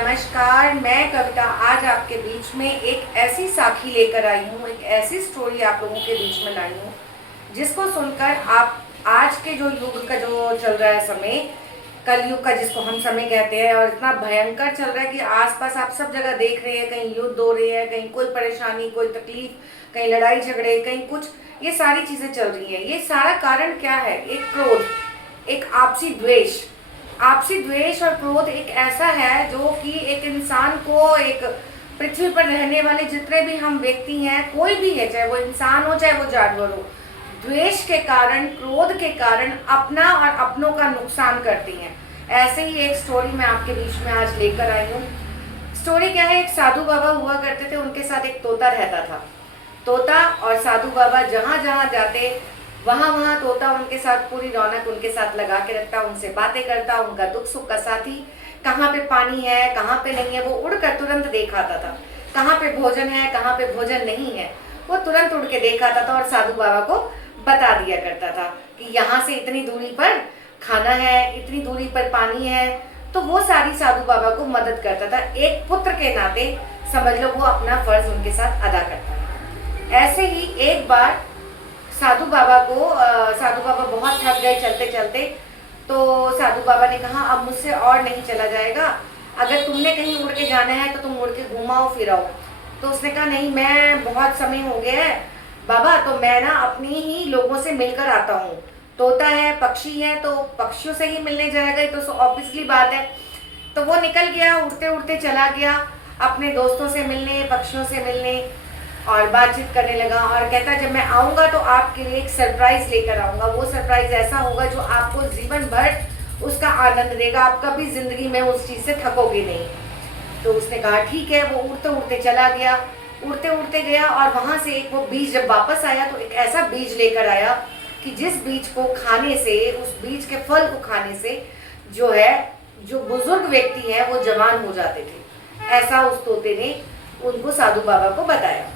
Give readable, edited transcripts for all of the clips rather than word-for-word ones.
नमस्कार, मैं कविता आज आपके बीच में एक ऐसी साखी लेकर आई हूँ, एक ऐसी स्टोरी आप लोगों के बीच में लाई हूँ जिसको सुनकर आप आज के जो युग का जो चल रहा है समय, कलयुग का जिसको हम समय कहते हैं, और इतना भयंकर चल रहा है कि आसपास आप सब जगह देख रहे हैं, कहीं युद्ध हो रहे हैं, कहीं कोई परेशानी, कोई तकलीफ, कहीं लड़ाई झगड़े, कहीं कुछ, ये सारी चीज़ें चल रही हैं। ये सारा कारण क्या है? एक क्रोध, एक आपसी द्वेष और क्रोध एक ऐसा है जो कि एक इंसान को, एक पृथ्वी पर रहने वाले जितने भी हम व्यक्ति हैं, कोई भी है, चाहे वो इंसान हो चाहे वो जानवर हो, द्वेष के कारण, क्रोध के कारण अपना और अपनों का नुकसान करती हैं। ऐसे ही एक स्टोरी मैं आपके बीच में आज लेकर आई हूँ। स्टोरी क्या है? एक साधु बाबा हुआ करते थे, उनके साथ एक तोता रहता था। तोता और साधु बाबा जहाँ जहाँ जाते वहाँ वहाँ तोता उनके साथ पूरी रौनक उनके साथ लगा के रखता, उनसे बातें करता, उनका दुख सुख का साथी। कहाँ पे पानी है, कहाँ पे नहीं है, वो उड़कर तुरंत देख आता था। कहाँ पे भोजन है, कहाँ पे भोजन नहीं है, वो तुरंत उड़ के देख आता था और साधु बाबा को बता दिया करता था कि यहाँ से इतनी दूरी पर खाना है, इतनी दूरी पर पानी है। तो वो सारी साधु बाबा को मदद करता था। एक पुत्र के नाते समझ लो वो अपना फर्ज उनके साथ अदा करता है। ऐसे ही एक बार साधु बाबा बहुत थक गए चलते चलते। तो साधु बाबा ने कहा अब मुझसे और नहीं चला जाएगा, अगर तुमने कहीं उड़ के जाना है तो तुम उड़ के घुमाओ फिराओ। तो उसने कहा नहीं, मैं बहुत समय हो गया है बाबा, तो मैं ना अपनी ही लोगों से मिलकर आता हूँ। तोता है, पक्षी है, तो पक्षियों से ही मिलने जाएगा, तो ऑब्वियसली बात है। तो वो निकल गया, उड़ते उड़ते चला गया अपने दोस्तों से मिलने, पक्षियों से मिलने, और बातचीत करने लगा। और कहता जब मैं आऊँगा तो आपके लिए एक सरप्राइज लेकर आऊँगा। वो सरप्राइज ऐसा होगा जो आपको जीवन भर उसका आनंद देगा, आप कभी जिंदगी में उस चीज़ से थकोगे नहीं। तो उसने कहा ठीक है। वो उड़ते उड़ते चला गया, उड़ते उड़ते गया, और वहाँ से एक वो बीज जब वापस आया तो एक ऐसा बीज लेकर आया कि जिस बीज को खाने से, उस बीज के फल को खाने से जो है, जो बुजुर्ग व्यक्ति हैं वो जवान हो जाते थे। ऐसा उस तोते ने उनको साधु बाबा को बताया।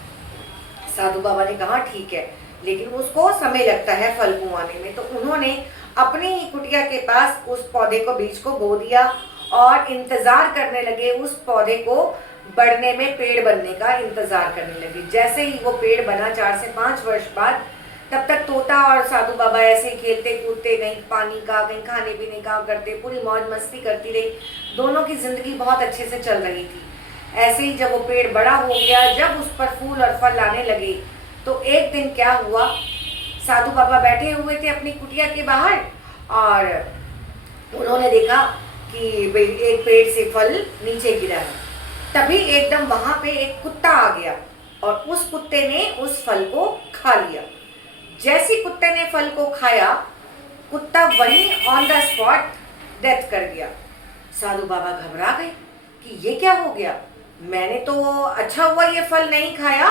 साधु बाबा ने कहा ठीक है, लेकिन उसको समय लगता है फल को आने में। तो उन्होंने अपनी ही कुटिया के पास उस पौधे को, बीज को बो दिया और इंतजार करने लगे उस पौधे को बढ़ने में, पेड़ बनने का इंतजार करने लगे। जैसे ही वो पेड़ बना 4 से 5 वर्ष बाद, तब तक तोता और साधु बाबा ऐसे खेलते कूदते, कहीं पानी का, कहीं खाने पीने का करते, पूरी मौज मस्ती करती रही। दोनों की जिंदगी बहुत अच्छे से चल रही थी। ऐसे ही जब वो पेड़ बड़ा हो गया, जब उस पर फूल और फल आने लगे, तो एक दिन क्या हुआ, साधु बाबा बैठे हुए थे अपनी कुटिया के बाहर और उन्होंने देखा कि भाई एक पेड़ से फल नीचे गिरा है। तभी एकदम वहां पे एक कुत्ता आ गया और उस कुत्ते ने उस फल को खा लिया। जैसे कुत्ते ने फल को खाया, कुत्ता वहीं ऑन द स्पॉट डेथ कर गया। साधु बाबा घबरा गए कि ये क्या हो गया, मैंने तो अच्छा हुआ ये फल नहीं खाया,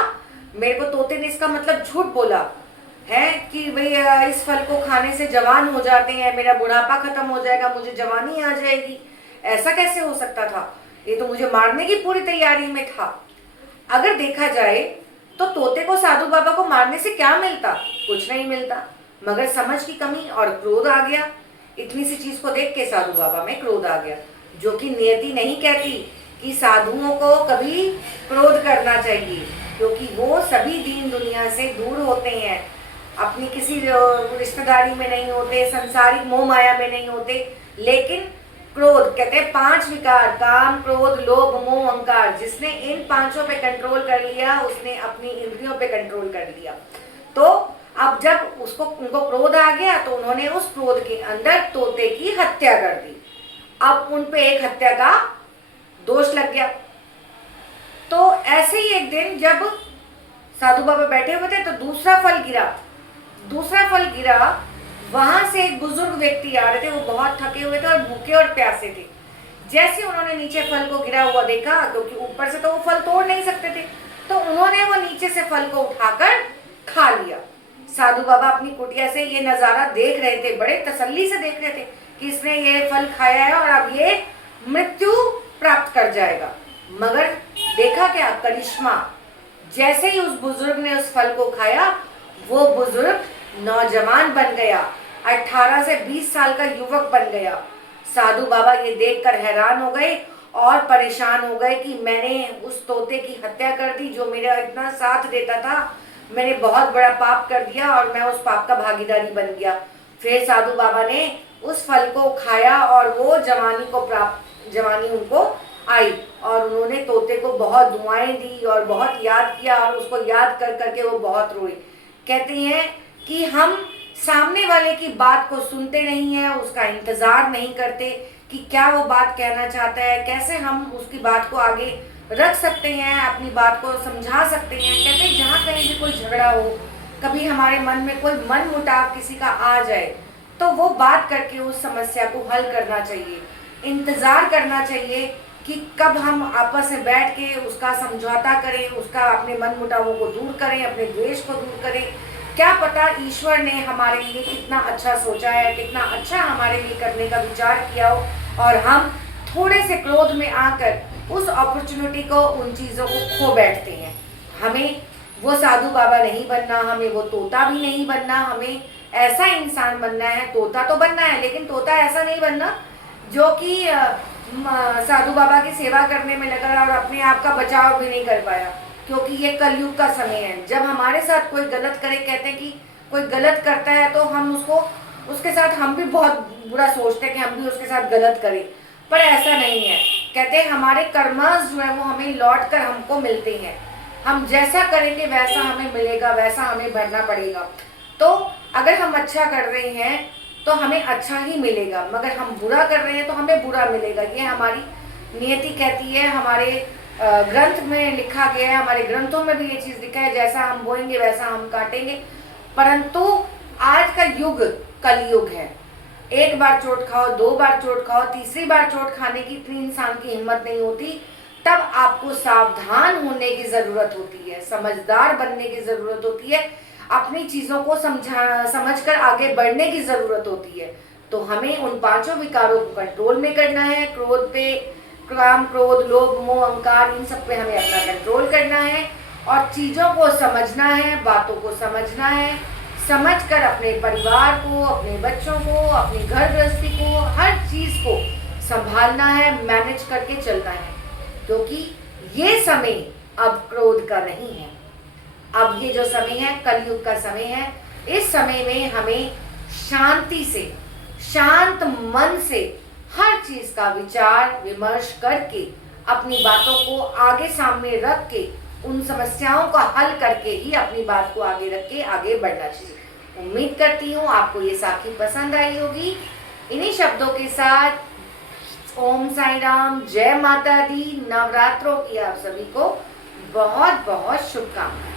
मेरे को तोते ने इसका मतलब झूठ बोला है कि भाई इस फल को खाने से जवान हो जाते हैं, मेरा बुढ़ापा खत्म हो जाएगा, मुझे जवानी आ जाएगी। ऐसा कैसे हो सकता था? ये तो मुझे मारने की पूरी तैयारी में था। अगर देखा जाए तो तोते को साधु बाबा को मारने से क्या मिलता? कुछ नहीं मिलता, मगर समझ की कमी और क्रोध आ गया। इतनी सी चीज को देख के साधु बाबा में क्रोध आ गया, जो कि नियति नहीं कहती कि साधुओं को कभी क्रोध करना चाहिए, क्योंकि वो सभी दीन दुनिया से दूर होते हैं, अपनी किसी रिश्तेदारी में नहीं होते, संसारिक मोह माया में नहीं होते। लेकिन क्रोध, कहते हैं 5 विकार, काम, क्रोध, लोभ, मोह, अहंकार, जिसने इन 5 पे कंट्रोल कर लिया उसने अपनी इंद्रियों पे कंट्रोल कर लिया। तो अब जब उनको क्रोध आ गया तो उन्होंने उस क्रोध के अंदर तोते की हत्या कर दी। अब उन पे एक हत्या का दोष लग गया। तो ऐसे ही एक दिन जब साधु बाबा बैठे हुए थे तो दूसरा फल गिरा। वहां से एक बुजुर्ग व्यक्ति आ रहे थे, वो बहुत थके हुए थे और भूखे और प्यासे थे। जैसे उन्होंने नीचे फल को गिरा हुआ देखा, क्योंकि ऊपर से तो वो फल तोड़ नहीं सकते थे, तो उन्होंने वो नीचे से फल को उठाकर खा लिया। साधु बाबा अपनी कुटिया से ये नजारा देख रहे थे, बड़े तसल्ली से देख रहे थे कि इसने ये फल खाया है और अब ये मृत्यु प्राप्त कर जाएगा। मगर देखा क्या करिश्मा, जैसे ही उस बुजुर्ग ने उस फल को खाया, वो बुजुर्ग नौजवान बन गया, 18 से 20 साल का युवक बन गया। साधु बाबा ये देखकर हैरान हो गए और परेशान हो गए कि मैंने उस तोते की हत्या कर दी जो मेरा इतना साथ देता था। मैंने बहुत बड़ा पाप कर दिया और मैं उस पाप का भागीदारी बन गया। फिर साधु बाबा ने उस फल को खाया और वो जवानी उनको आई और उन्होंने तोते को बहुत दुआएं दी और बहुत याद किया और उसको याद कर करके वो बहुत रोए। कहती हैं कि हम सामने वाले की बात को सुनते नहीं हैं, उसका इंतज़ार नहीं करते कि क्या वो बात कहना चाहता है, कैसे हम उसकी बात को आगे रख सकते हैं, अपनी बात को समझा सकते हैं। कहते हैं जहाँ कहीं भी कोई झगड़ा हो, कभी हमारे मन में कोई मन मुटाव किसी का आ जाए तो वो बात करके उस समस्या को हल करना चाहिए। इंतज़ार करना चाहिए कि कब हम आपस में बैठ के उसका समझौता करें, उसका अपने मन मुटावों को दूर करें, अपने द्वेष को दूर करें। क्या पता ईश्वर ने हमारे लिए कितना अच्छा सोचा है, कितना अच्छा हमारे लिए करने का विचार किया हो और हम थोड़े से क्रोध में आकर उस अपॉर्चुनिटी को, उन चीज़ों को खो बैठते हैं। हमें वो साधु बाबा नहीं बनना, हमें वो तोता भी नहीं बनना, हमें ऐसा इंसान बनना है। तोता तो बनना है लेकिन तोता ऐसा नहीं बनना जो कि साधु बाबा की सेवा करने में लगा और अपने आप का बचाव भी नहीं कर पाया। क्योंकि ये कलयुग का समय है। जब हमारे साथ कोई गलत करे, कहते हैं कि कोई गलत करता है तो हम उसके साथ हम भी बहुत बुरा सोचते हैं कि हम भी उसके साथ गलत करें, पर ऐसा नहीं है। कहते हैं हमारे कर्मस जो है वो हमें लौट कर हमको मिलते हैं। हम जैसा करेंगे वैसा हमें मिलेगा, वैसा हमें भरना पड़ेगा। तो अगर हम अच्छा कर रहे हैं तो हमें अच्छा ही मिलेगा, मगर हम बुरा कर रहे हैं तो हमें बुरा मिलेगा। ये हमारी नियति कहती है, हमारे ग्रंथ में लिखा गया है, हमारे ग्रंथों में भी ये चीज़ लिखा है, जैसा हम बोएंगे वैसा हम काटेंगे। परंतु आज का युग कलयुग है। एक बार चोट खाओ, दो बार चोट खाओ, तीसरी बार चोट खाने की इतनी इंसान की हिम्मत नहीं होती। तब आपको सावधान होने की ज़रूरत होती है, समझदार बनने की ज़रूरत होती है, अपनी चीज़ों को समझकर आगे बढ़ने की ज़रूरत होती है। तो हमें उन पांचों विकारों को कंट्रोल में करना है। क्रोध पे, काम, क्रोध, लोभ, मोह, अहंकार, इन सब पे हमें अपना कंट्रोल करना है और चीज़ों को समझना है, बातों को समझना है। समझकर अपने परिवार को, अपने बच्चों को, अपनी घर गृहस्थी को, हर चीज़ को संभालना है, मैनेज करके चलना है। क्योंकि ये समय अब क्रोध का नहीं है। अब ये जो समय है कलयुग का समय है। इस समय में हमें शांति से, शांत मन से हर चीज़ का विचार विमर्श करके, अपनी बातों को आगे सामने रख के, उन समस्याओं का हल करके ही अपनी बात को आगे रख के आगे बढ़ना चाहिए। उम्मीद करती हूँ आपको ये साखी पसंद आई होगी। इन्हीं शब्दों के साथ ओम साई राम, जय माता दी। नवरात्रों की आप सभी को बहुत बहुत शुभकामनाएं।